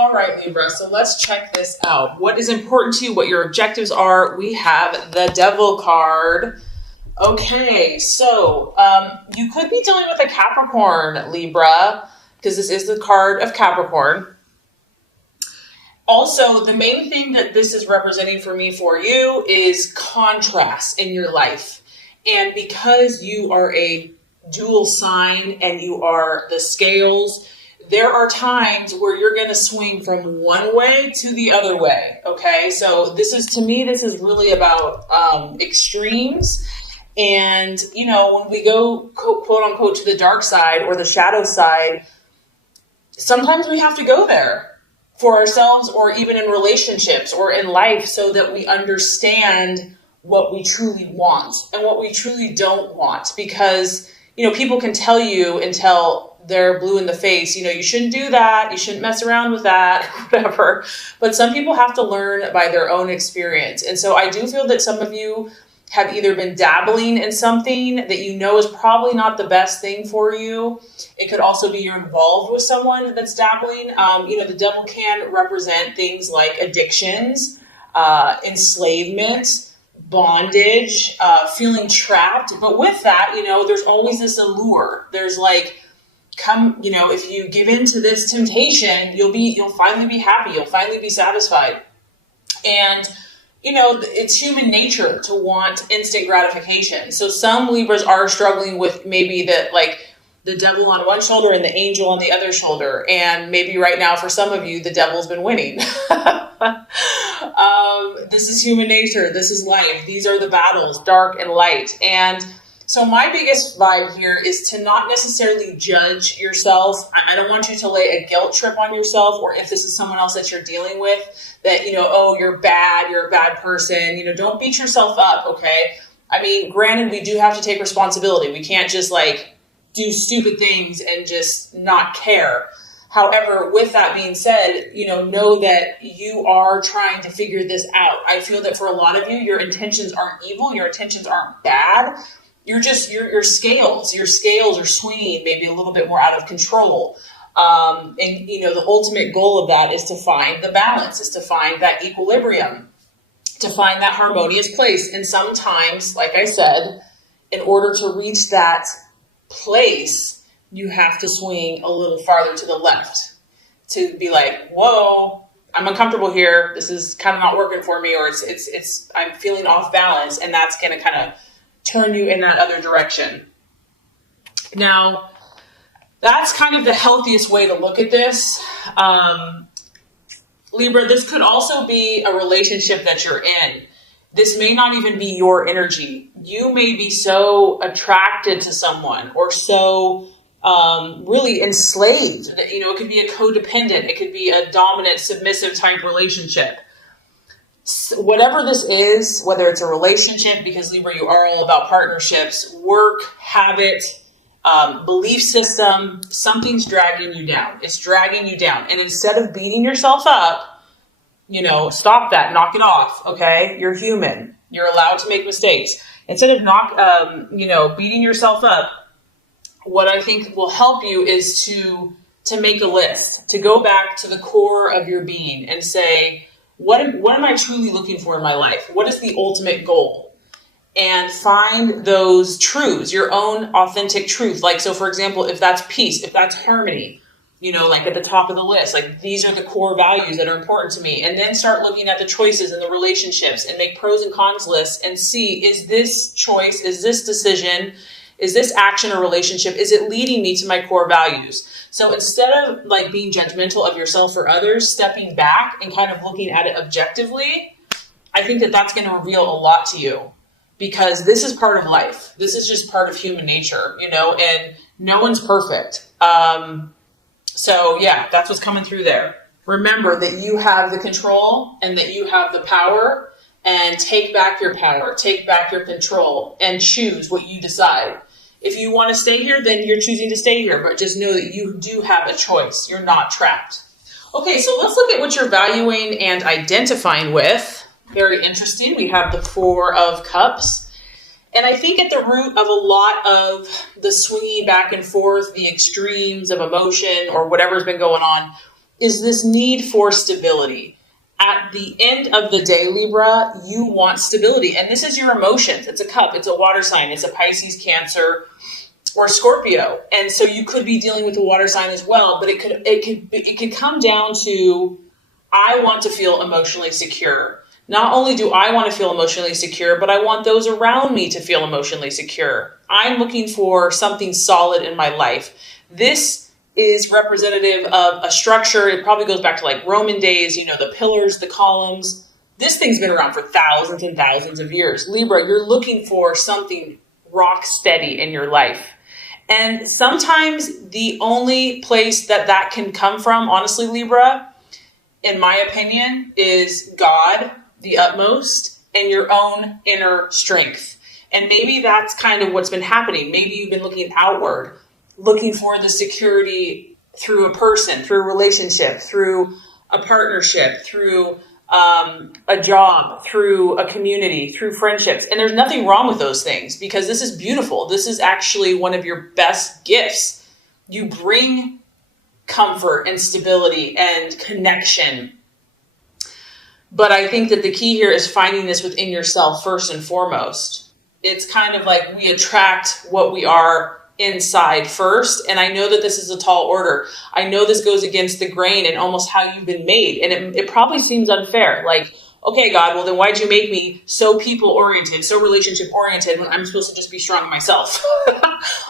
All right, Libra, so let's check this out. What is important to you, what your objectives are? We have the Devil card. Okay, so you could be dealing with a Capricorn, Libra, because this is the card of Capricorn. Also, the main thing that this is representing for me for you is contrast in your life. And because you are a dual sign and you are the scales, there are times where you're going to swing from one way to the other way. Okay, so this is, to me, this is really about extremes. And, you know, when we go quote unquote to the dark side or the shadow side, sometimes we have to go there for ourselves or even in relationships or in life so that we understand what we truly want and what we truly don't want. Because, you know, people can tell you until they're blue in the face, you know, you shouldn't do that, you shouldn't mess around with that, whatever. But some people have to learn by their own experience. And so I do feel that some of you have either been dabbling in something that you know is probably not the best thing for you. It could also be you're involved with someone that's dabbling. You know, the devil can represent things like addictions, enslavement, bondage, feeling trapped. But with that, you know, there's always this allure. There's like, come, you know, if you give in to this temptation, you'll finally be happy. You'll finally be satisfied. And you know, it's human nature to want instant gratification. So some Libras are struggling with maybe the devil on one shoulder and the angel on the other shoulder. And maybe right now for some of you, the devil's been winning. This is human nature. This is life. These are the battles, dark and light. And so my biggest vibe here is to not necessarily judge yourself. I don't want you to lay a guilt trip on yourself, or if this is someone else that you're dealing with, that, you know, oh, you're a bad person. You know, don't beat yourself up, okay? I mean, granted, we do have to take responsibility. We can't just like do stupid things and just not care. However, with that being said, you know that you are trying to figure this out. I feel that for a lot of you, your intentions aren't evil. Your intentions aren't bad. You're just, your scales are swinging maybe a little bit more out of control. And, you know, the ultimate goal of that is to find the balance, is to find that equilibrium, to find that harmonious place. And sometimes, like I said, in order to reach that place, you have to swing a little farther to the left to be like, whoa, I'm uncomfortable here. This is kind of not working for me, or I'm feeling off balance. And that's going to kind of turn you in that other direction. Now, that's kind of the healthiest way to look at this. Libra, this could also be a relationship that you're in. This may not even be your energy. You may be so attracted to someone or so really enslaved that, you know, it could be a codependent. It could be a dominant, submissive type relationship. Whatever this is, whether it's a relationship, because Libra, you are all about partnerships, work, habit, belief system, something's dragging you down. It's dragging you down. And instead of beating yourself up, you know, stop that, knock it off. Okay. You're human. You're allowed to make mistakes. Instead of beating yourself up, what I think will help you is to make a list, to go back to the core of your being and say, what am I truly looking for in my life? What is the ultimate goal? And find those truths, your own authentic truth. Like, so for example, if that's peace, if that's harmony, you know, like at the top of the list, like these are the core values that are important to me. And then start looking at the choices and the relationships and make pros and cons lists and see, is this choice, is this decision, is this action or relationship, is it leading me to my core values? So instead of like being judgmental of yourself or others, stepping back and kind of looking at it objectively, I think that that's going to reveal a lot to you, because this is part of life. This is just part of human nature, you know, and no one's perfect. So yeah, that's what's coming through there. Remember that you have the control and that you have the power, and take back your power, take back your control, and choose what you decide. If you want to stay here, then you're choosing to stay here, but just know that you do have a choice. You're not trapped. Okay, so let's look at what you're valuing and identifying with. Very interesting. We have the Four of Cups. And I think at the root of a lot of the swinging back and forth, the extremes of emotion or whatever's been going on, is this need for stability. At the end of the day, Libra, you want stability. And this is your emotions. It's a cup. It's a water sign. It's a Pisces, Cancer, or Scorpio. And so you could be dealing with a water sign as well. But it could come down to, I want to feel emotionally secure. Not only do I want to feel emotionally secure, but I want those around me to feel emotionally secure. I'm looking for something solid in my life. This is representative of a structure. It probably goes back to like Roman days, the pillars, the columns. This thing's been around for thousands and thousands of years. Libra, you're looking for something rock steady in your life. And sometimes the only place that can come from, honestly, Libra, in my opinion, is God, the utmost, and your own inner strength. And maybe that's kind of what's been happening. Maybe you've been looking outward, looking for the security through a person, through a relationship, through a partnership, through a job, through a community, through friendships. And there's nothing wrong with those things, because this is beautiful. This is actually one of your best gifts. You bring comfort and stability and connection. But I think that the key here is finding this within yourself first and foremost. It's kind of like we attract what we are inside first. And I know that this is a tall order. I know this goes against the grain and almost how you've been made. And it probably seems unfair. Like, okay, God, well then why'd you make me so people oriented, so relationship oriented when I'm supposed to just be strong in myself?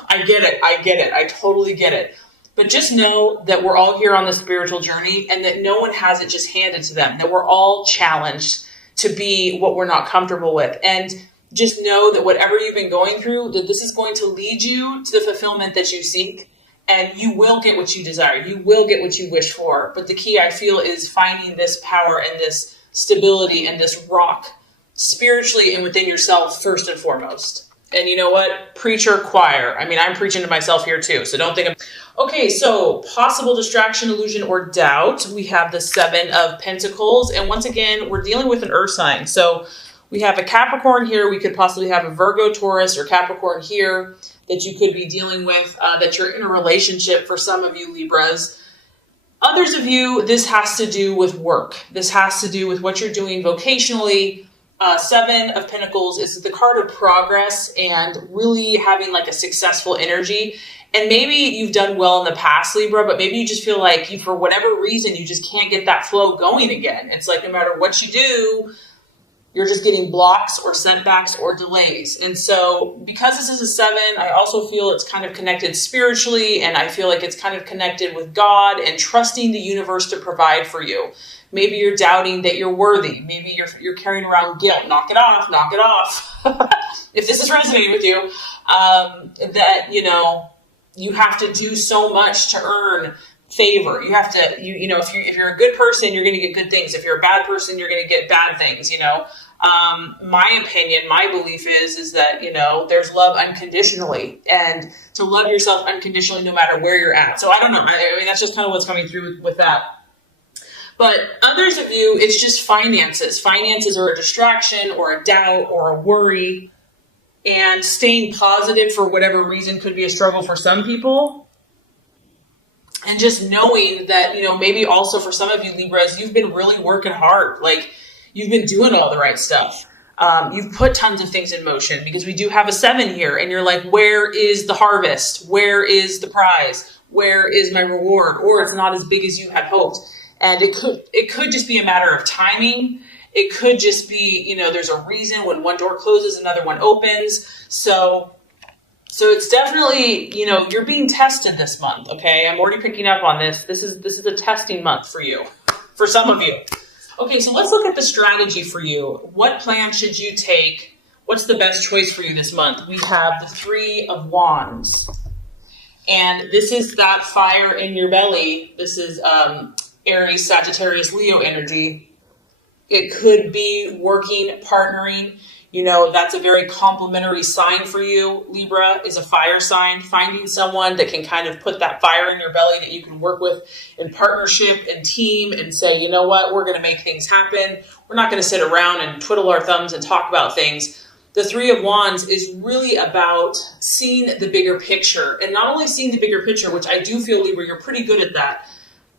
I get it. I totally get it. But just know that we're all here on the spiritual journey, and that no one has it just handed to them, that we're all challenged to be what we're not comfortable with. And just know that whatever you've been going through, that this is going to lead you to the fulfillment that you seek, and you will get what you desire. You will get what you wish for. But the key, I feel, is finding this power and this stability and this rock spiritually and within yourself first and foremost. And you know what? Preacher, choir. I mean, I'm preaching to myself here too, so don't think Okay, so possible distraction, illusion, or doubt. We have the 7 of Pentacles. And once again, we're dealing with an earth sign. So we have a Capricorn here. We could possibly have a Virgo, Taurus, or Capricorn here that you could be dealing with, that you're in a relationship for some of you Libras. Others of you, this has to do with work. This has to do with what you're doing vocationally. 7 of Pentacles is the card of progress and really having like a successful energy. And maybe you've done well in the past, Libra, but maybe you just feel like for whatever reason, you just can't get that flow going again. It's like no matter what you do, you're just getting blocks or setbacks or delays. And so because this is a 7, I also feel it's kind of connected spiritually, and I feel like it's kind of connected with God and trusting the universe to provide for you. Maybe you're doubting that you're worthy. Maybe you're carrying around guilt. Knock it off, knock it off. If this is resonating with you, that, you have to do so much to earn favor. You have to, if you're a good person, you're going to get good things. If you're a bad person, you're going to get bad things, My opinion, my belief is that, there's love unconditionally, and to love yourself unconditionally no matter where you're at. So I don't know. I mean, that's just kind of what's coming through with that. But others of you, it's just finances. Finances are a distraction or a doubt or a worry. And staying positive for whatever reason could be a struggle for some people. And just knowing that, maybe also for some of you Libras, you've been really working hard. Like you've been doing all the right stuff. You've put tons of things in motion, because we do have a 7 here, and you're like, where is the harvest? Where is the prize? Where is my reward? Or it's not as big as you had hoped. And it could just be a matter of timing. It could just be, there's a reason when one door closes, another one opens. So it's definitely, you're being tested this month. Okay. I'm already picking up on this. This is a testing month for you, for some of you. Okay. So let's look at the strategy for you. What plan should you take? What's the best choice for you this month? We have the 3 of Wands, and this is that fire in your belly. This is, Aries, Sagittarius, Leo energy. It could be working, partnering. That's a very complementary sign for you. Libra is a fire sign. Finding someone that can kind of put that fire in your belly that you can work with in partnership and team and say, you know what, we're going to make things happen. We're not going to sit around and twiddle our thumbs and talk about things. The 3 of Wands is really about seeing the bigger picture, and not only seeing the bigger picture, which I do feel, Libra, you're pretty good at that,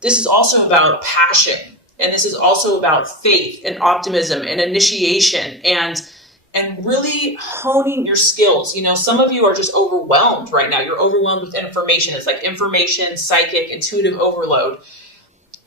this is also about passion. And this is also about faith and optimism and initiation and really honing your skills. You know, some of you are just overwhelmed right now. You're overwhelmed with information. It's like information, psychic, intuitive overload.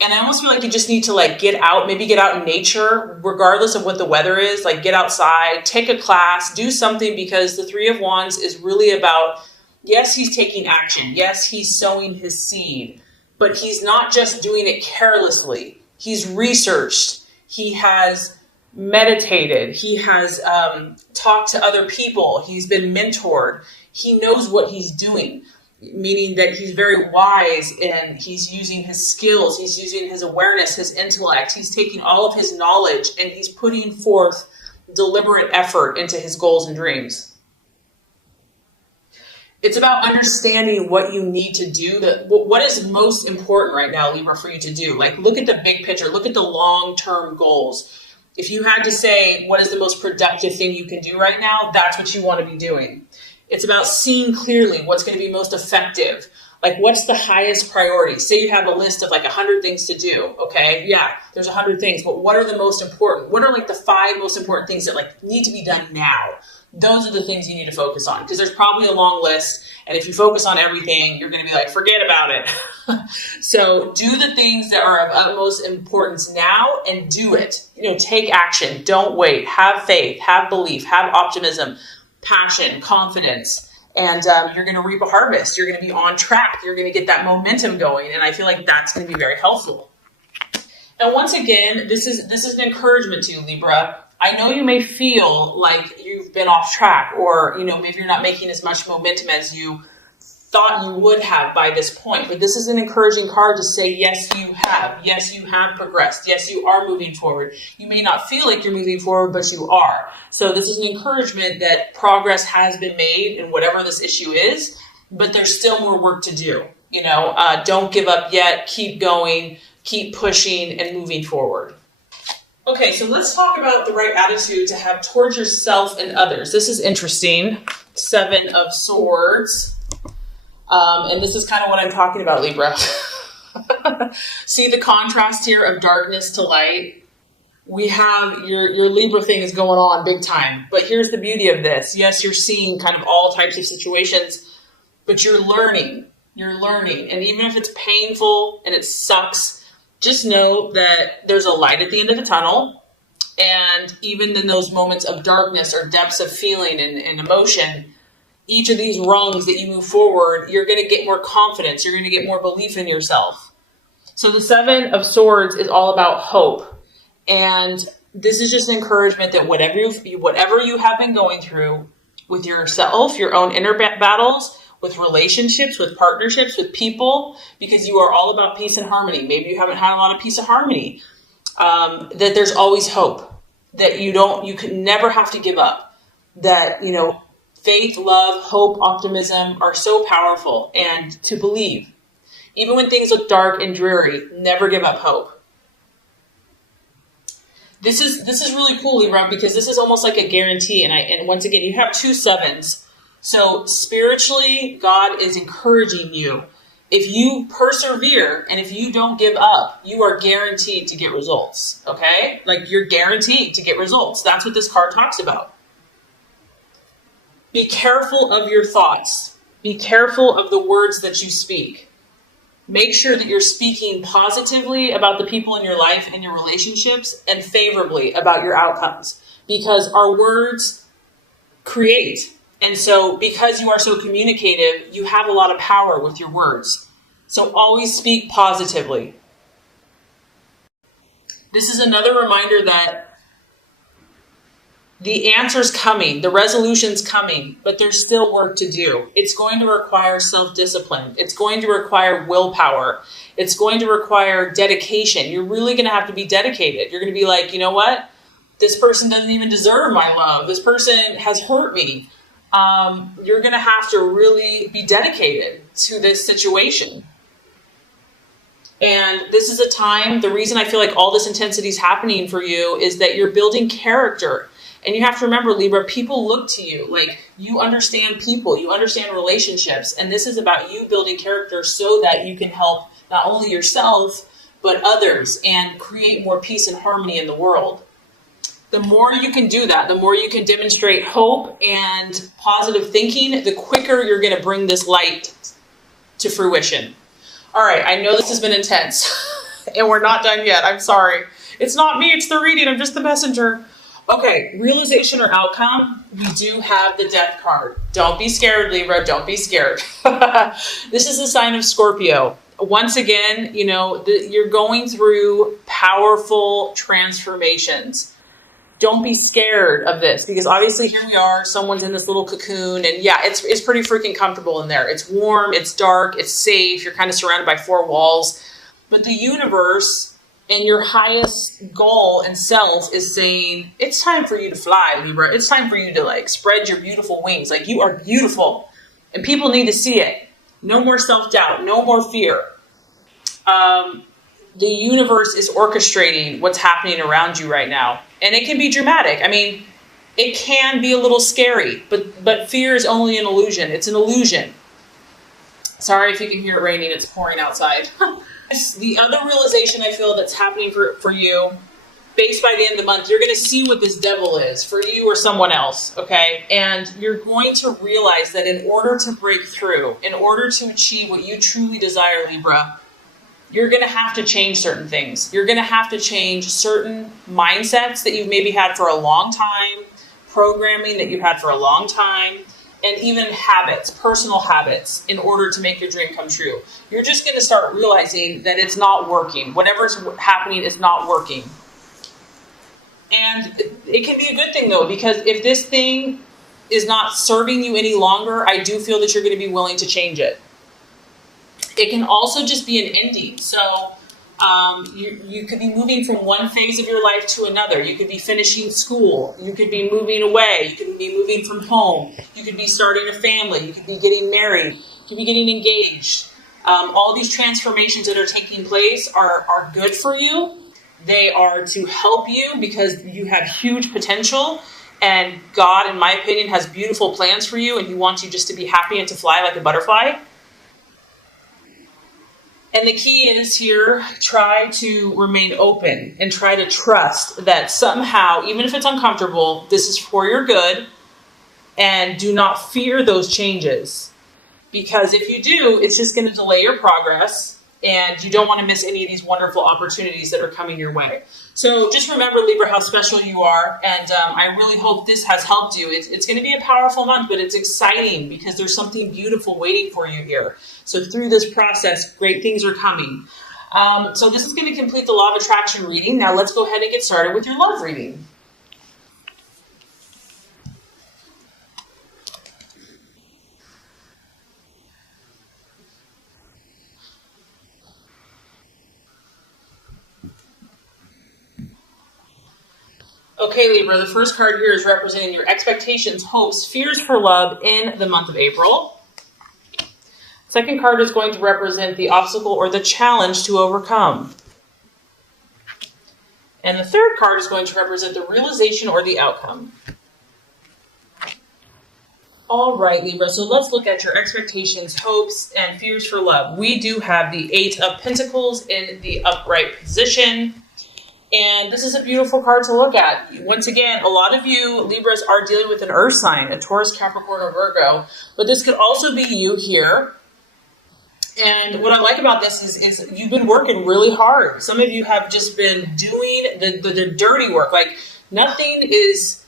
And I almost feel like you just need to like get out, maybe get out in nature, regardless of what the weather is, like get outside, take a class, do something, because the Three of Wands is really about, yes, he's taking action. Yes, he's sowing his seed, but he's not just doing it carelessly. He's researched. He has meditated. He has talked to other people. He's been mentored. He knows what he's doing, meaning that he's very wise and he's using his skills. He's using his awareness, his intellect. He's taking all of his knowledge and he's putting forth deliberate effort into his goals and dreams. It's about understanding what you need to do, what is most important right now, Libra, for you to do. Like, look at the big picture, look at the long-term goals. If you had to say, what is the most productive thing you can do right now, that's what you want to be doing. It's about seeing clearly what's going to be most effective. Like, what's the highest priority? Say you have a list of like 100 things to do. Okay. Yeah, there's 100 things, but what are the most important? What are like the 5 most important things that like need to be done now? Those are the things you need to focus on, because there's probably a long list. And if you focus on everything, you're going to be like, forget about it. So do the things that are of utmost importance now and do it. You know, take action. Don't wait. Have faith, have belief, have optimism, passion, confidence. And you're going to reap a harvest. You're going to be on track. You're going to get that momentum going. And I feel like that's going to be very helpful. And once again, this is an encouragement to you, Libra. I know you may feel like you've been off track, or, you know, maybe you're not making as much momentum as you thought you would have by this point, but this is an encouraging card to say, yes, you have. Yes, you have progressed. Yes, you are moving forward. You may not feel like you're moving forward, but you are. So this is an encouragement that progress has been made in whatever this issue is, but there's still more work to do. You know, don't give up yet. Keep going, keep pushing and moving forward. Okay, so let's talk about the right attitude to have towards yourself and others. This is interesting. 7 of Swords. And this is kind of what I'm talking about, Libra. See the contrast here of darkness to light? We have your Libra thing is going on big time. But here's the beauty of this. Yes, you're seeing kind of all types of situations, but you're learning. You're learning. And even if it's painful and it sucks, just know that there's a light at the end of the tunnel. And even in those moments of darkness or depths of feeling and emotion, each of these rungs that you move forward, you're going to get more confidence. You're going to get more belief in yourself. So the 7 of Swords is all about hope. And this is just an encouragement that whatever you have been going through with yourself, your own inner battles, with relationships, with partnerships, with people, because you are all about peace and harmony. Maybe you haven't had a lot of peace and harmony. That there's always hope. That you can never have to give up. That, you know, faith, love, hope, optimism are so powerful, and to believe. Even when things look dark and dreary, never give up hope. This is really cool, Libra, because this is almost like a guarantee. And once again, you have 2 7s. So spiritually, God is encouraging you. If you persevere and if you don't give up, you are guaranteed to get results. Okay? Like, you're guaranteed to get results. That's what this card talks about. Be careful of your thoughts. Be careful of the words that you speak. Make sure that you're speaking positively about the people in your life and your relationships, and favorably about your outcomes, because our words create. And so because you are so communicative, you have a lot of power with your words. So always speak positively. This is another reminder that the answer's coming, the resolution's coming, but there's still work to do. It's going to require self-discipline. It's going to require willpower. It's going to require dedication. You're really going to have to be dedicated. You're going to be like, you know what? This person doesn't even deserve my love. This person has hurt me. You're going to have to really be dedicated to this situation. And this is a time, the reason I feel like all this intensity is happening for you is that you're building character. And you have to remember, Libra, people look to you. Like, you understand people, you understand relationships. And this is about you building character so that you can help not only yourself, but others, and create more peace and harmony in the world. The more you can do that, the more you can demonstrate hope and positive thinking, the quicker you're going to bring this light to fruition. All right, I know this has been intense, and we're not done yet. I'm sorry. It's not me, it's the reading. I'm just the messenger. Okay, realization or outcome, we do have the death card. Don't be scared, Libra. Don't be scared. This is a sign of Scorpio. Once again, you're going through powerful transformations. Don't be scared of this, because obviously here we are, someone's in this little cocoon, and yeah, it's pretty freaking comfortable in there. It's warm, it's dark, it's safe. You're kind of surrounded by four walls. But the universe and your highest goal and self is saying, it's time for you to fly, Libra. It's time for you to spread your beautiful wings. You are beautiful and people need to see it. No more self-doubt, no more fear. The universe is orchestrating what's happening around you right now. And it can be dramatic. I mean, it can be a little scary, but fear is only an illusion. It's an illusion. Sorry if you can hear it raining. It's pouring outside. The other realization I feel that's happening for you, based by the end of the month, you're going to see what this devil is for you or someone else, okay? And you're going to realize that in order to break through, in order to achieve what you truly desire, Libra, you're going to have to change certain things. You're going to have to change certain mindsets that you've maybe had for a long time, programming that you've had for a long time, and even habits, personal habits, in order to make your dream come true. You're just going to start realizing that it's not working. Whatever's happening is not working. And it can be a good thing, though, because if this thing is not serving you any longer, I do feel that you're going to be willing to change it. It can also just be an ending. So you could be moving from one phase of your life to another. You could be finishing school. You could be moving away. You could be moving from home. You could be starting a family. You could be getting married. You could be getting engaged. All these transformations that are taking place are good for you. They are to help you because you have huge potential. And God, in my opinion, has beautiful plans for you. And He wants you just to be happy and to fly like a butterfly. And the key is here, try to remain open and try to trust that somehow, even if it's uncomfortable, this is for your good. And do not fear those changes. Because if you do, it's just going to delay your progress. And you don't want to miss any of these wonderful opportunities that are coming your way. So just remember, Libra, how special you are. And I really hope this has helped you. It's going to be a powerful month, but it's exciting because there's something beautiful waiting for you here. So through this process, great things are coming. So this is going to complete the Law of Attraction reading. Now let's go ahead and get started with your love reading. Okay, Libra, the first card here is representing your expectations, hopes, fears for love in the month of April. Second card is going to represent the obstacle or the challenge to overcome. And the third card is going to represent the realization or the outcome. All right, Libra, so let's look at your expectations, hopes, and fears for love. We do have the Eight of Pentacles in the upright position. And this is a beautiful card to look at. Once again, a lot of you Libras are dealing with an earth sign, a Taurus, Capricorn, or Virgo. But this could also be you here. And what I like about this is you've been working really hard. Some of you have just been doing the dirty work. Like nothing is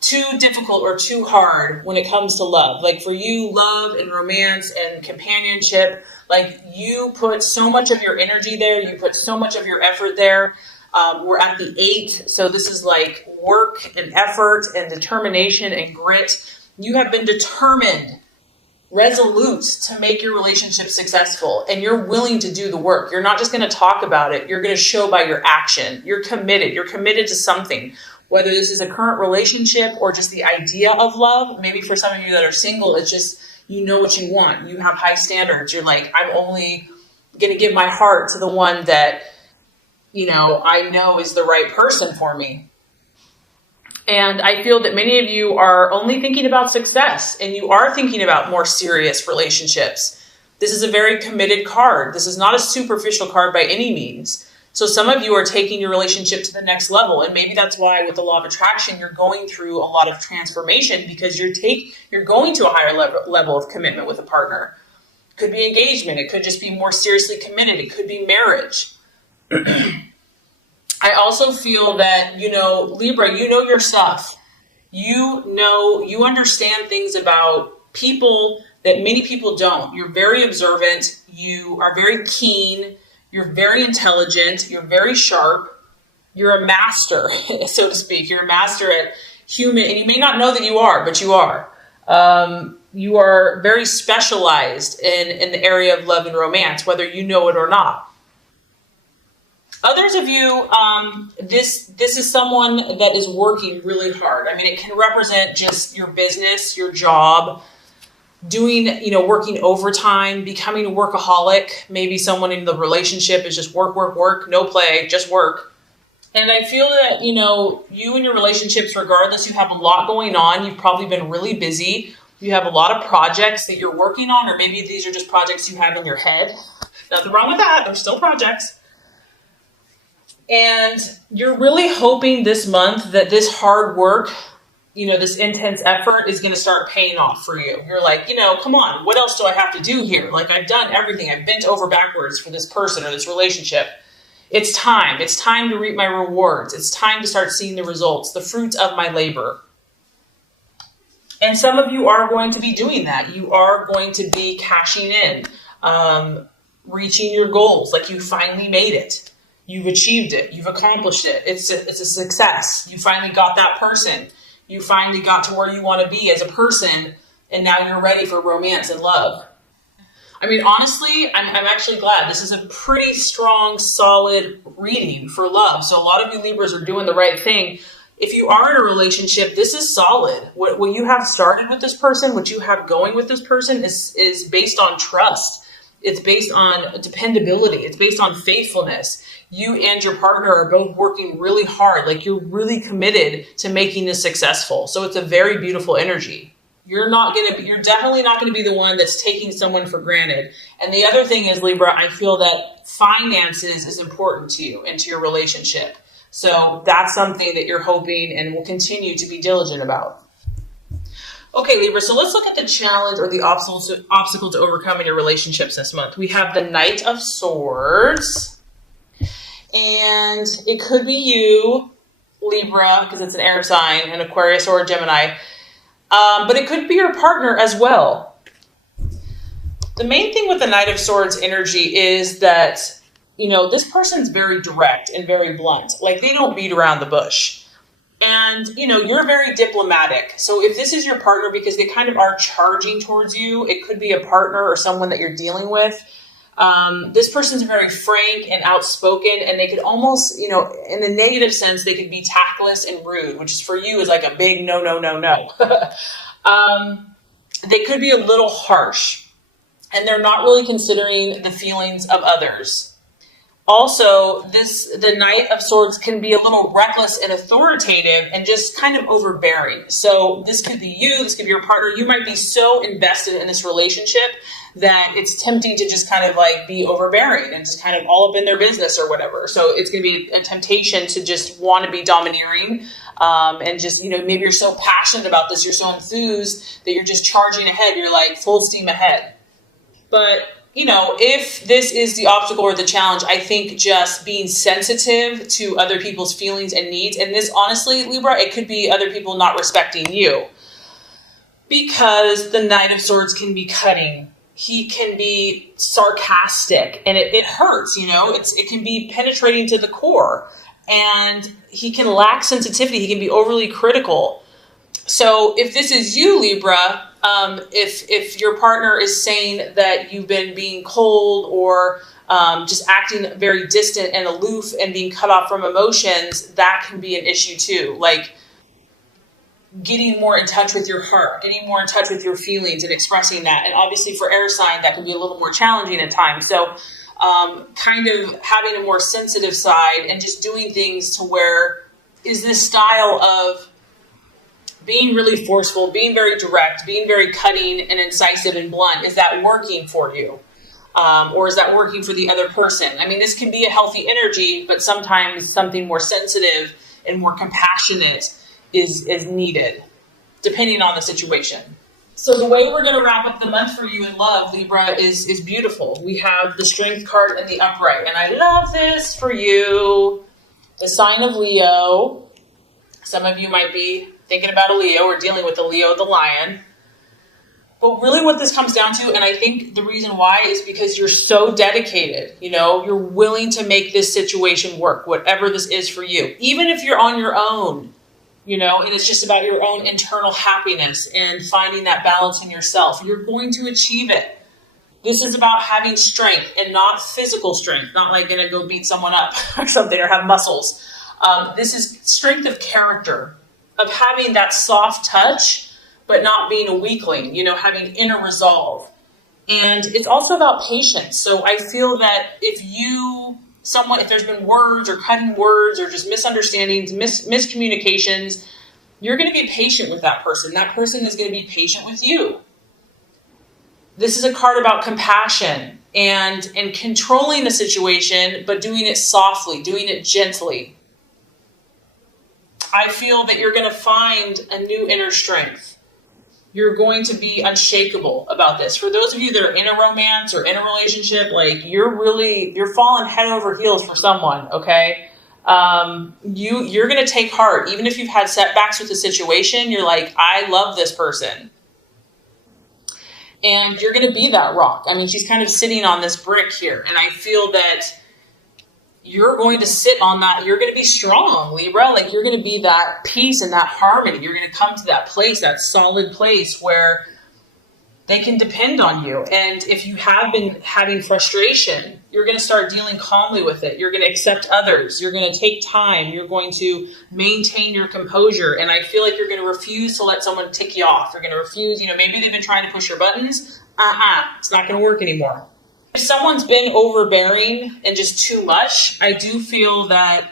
too difficult or too hard when it comes to love. Like for you, love and romance and companionship, like you put so much of your energy there. You put so much of your effort there. We're at the 8, so this is like work and effort and determination and grit. You have been determined, resolute to make your relationship successful, and you're willing to do the work. You're not just going to talk about it. You're going to show by your action. You're committed. You're committed to something, whether this is a current relationship or just the idea of love. Maybe for some of you that are single, it's just you know what you want. You have high standards. You're like, I'm only going to give my heart to the one that I know is the right person for me. And I feel that many of you are only thinking about success and you are thinking about more serious relationships. This is a very committed card. This is not a superficial card by any means. So some of you are taking your relationship to the next level. And maybe that's why with the law of attraction, you're going through a lot of transformation because you're going to a higher level of commitment with a partner. It could be engagement. It could just be more seriously committed. It could be marriage. I also feel that, Libra, you know your stuff. You understand things about people that many people don't. You're very observant. You are very keen. You're very intelligent. You're very sharp. You're a master, so to speak. You're a master at human, and you may not know that you are, but you are. You are very specialized in the area of love and romance, whether you know it or not. Others of you, this is someone that is working really hard. I mean, it can represent just your business, your job, doing, working overtime, becoming a workaholic. Maybe someone in the relationship is just work, work, work, no play, just work. And I feel that, you and your relationships, regardless, you have a lot going on. You've probably been really busy. You have a lot of projects that you're working on, or maybe these are just projects you have in your head. Nothing wrong with that. They're still projects. And you're really hoping this month that this hard work, this intense effort is going to start paying off for you. You're like, come on, what else do I have to do here? Like, I've done everything. I've bent over backwards for this person or this relationship. It's time. It's time to reap my rewards. It's time to start seeing the results, the fruits of my labor. And some of you are going to be doing that. You are going to be cashing in, reaching your goals. Like, you finally made it. You've achieved it. You've accomplished it. It's a success. You finally got that person. You finally got to where you want to be as a person, and now you're ready for romance and love. I mean, honestly, I'm actually glad. This is a pretty strong, solid reading for love. So a lot of you Libras are doing the right thing. If you are in a relationship, this is solid. What you have started with this person, what you have going with this person is based on trust. It's based on dependability. It's based on faithfulness. You and your partner are both working really hard. Like, you're really committed to making this successful. So it's a very beautiful energy. You're definitely not going to be the one that's taking someone for granted. And the other thing is, Libra, I feel that finances is important to you and to your relationship. So that's something that you're hoping and will continue to be diligent about. Okay, Libra, so let's look at the challenge or the obstacle to overcome in your relationships this month. We have the Knight of Swords. And it could be you, Libra, because it's an air sign, an Aquarius or a Gemini. But it could be your partner as well. The main thing with the Knight of Swords energy is that, this person's very direct and very blunt. Like, they don't beat around the bush. And, you're very diplomatic. So if this is your partner, because they kind of are charging towards you, it could be a partner or someone that you're dealing with. This person's very frank and outspoken, and they could almost, in the negative sense, they could be tactless and rude, which is for you is like a big no, no, no, no. They could be a little harsh, and they're not really considering the feelings of others. Also, the Knight of Swords can be a little reckless and authoritative and just kind of overbearing. So this could be you, this could be your partner. You might be so invested in this relationship that it's tempting to just kind of like be overbearing and just kind of all up in their business or whatever. So it's going to be a temptation to just want to be domineering and just, maybe you're so passionate about this, you're so enthused that you're just charging ahead. You're like full steam ahead. But if this is the obstacle or the challenge, I think just being sensitive to other people's feelings and needs, and this honestly, Libra, it could be other people not respecting you, because the Knight of Swords can be cutting. He can be sarcastic, and it hurts, it can be penetrating to the core, and he can lack sensitivity. He can be overly critical. So if this is you, Libra, if your partner is saying that you've been being cold or just acting very distant and aloof and being cut off from emotions, that can be an issue too. Like getting more in touch with your heart, getting more in touch with your feelings and expressing that. And obviously for air sign, that can be a little more challenging at times. So kind of having a more sensitive side and just doing things to where is this style of being really forceful, being very direct, being very cutting and incisive and blunt, is that working for you? Or is that working for the other person? I mean, this can be a healthy energy, but sometimes something more sensitive and more compassionate is needed, depending on the situation. So the way we're going to wrap up the month for you in love, Libra, is beautiful. We have the Strength card in the upright, and I love this for you. The sign of Leo. Some of you might be thinking about a Leo or dealing with a Leo, the lion. But really what this comes down to, and I think the reason why is because you're so dedicated, you're willing to make this situation work, whatever this is for you. Even if you're on your own, and it's just about your own internal happiness and finding that balance in yourself, you're going to achieve it. This is about having strength and not physical strength, not like going to go beat someone up or something or have muscles. This is strength of character, of having that soft touch, but not being a weakling, having inner resolve. And it's also about patience. So I feel that if there's been words or cutting words or just misunderstandings, miscommunications, you're going to be patient with that person. That person is going to be patient with you. This is a card about compassion and controlling the situation, but doing it softly, doing it gently. I feel that you're going to find a new inner strength. You're going to be unshakable about this. For those of you that are in a romance or in a relationship, you're falling head over heels for someone, okay? You're going to take heart. Even if you've had setbacks with the situation, you're like, I love this person. And you're going to be that rock. I mean, she's kind of sitting on this brick here. And I feel that you're going to sit on that. You're going to be strong, Libra. You're going to be that peace and that harmony. You're going to come to that place, that solid place where they can depend on you. And if you have been having frustration, you're going to start dealing calmly with it. You're going to accept others. You're going to take time. You're going to maintain your composure. And I feel like you're going to refuse to let someone tick you off. You're going to refuse, maybe they've been trying to push your buttons. It's not going to work anymore. If someone's been overbearing and just too much, I do feel that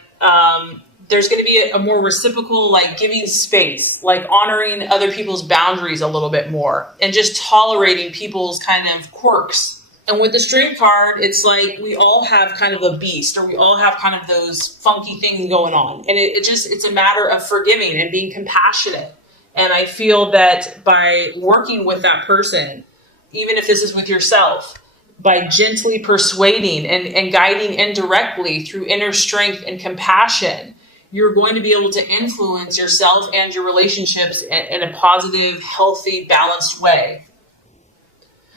there's going to be a more reciprocal, giving space, honoring other people's boundaries a little bit more and just tolerating people's kind of quirks. And with the Strength card, it's like we all have kind of a beast, or we all have kind of those funky things going on. And it's a matter of forgiving and being compassionate. And I feel that by working with that person, even if this is with yourself, by gently persuading and guiding indirectly through inner strength and compassion, you're going to be able to influence yourself and your relationships in a positive, healthy, balanced way.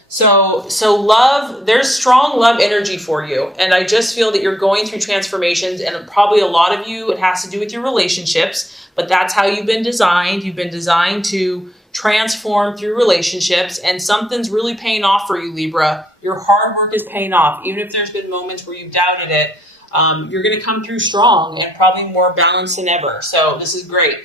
So love, there's strong love energy for you. And I just feel that you're going through transformations, and probably a lot of you, it has to do with your relationships, but that's how you've been designed. You've been designed to transform through relationships, and something's really paying off for you, Libra. Your hard work is paying off. Even if there's been moments where you've doubted it, you're going to come through strong and probably more balanced than ever. So this is great.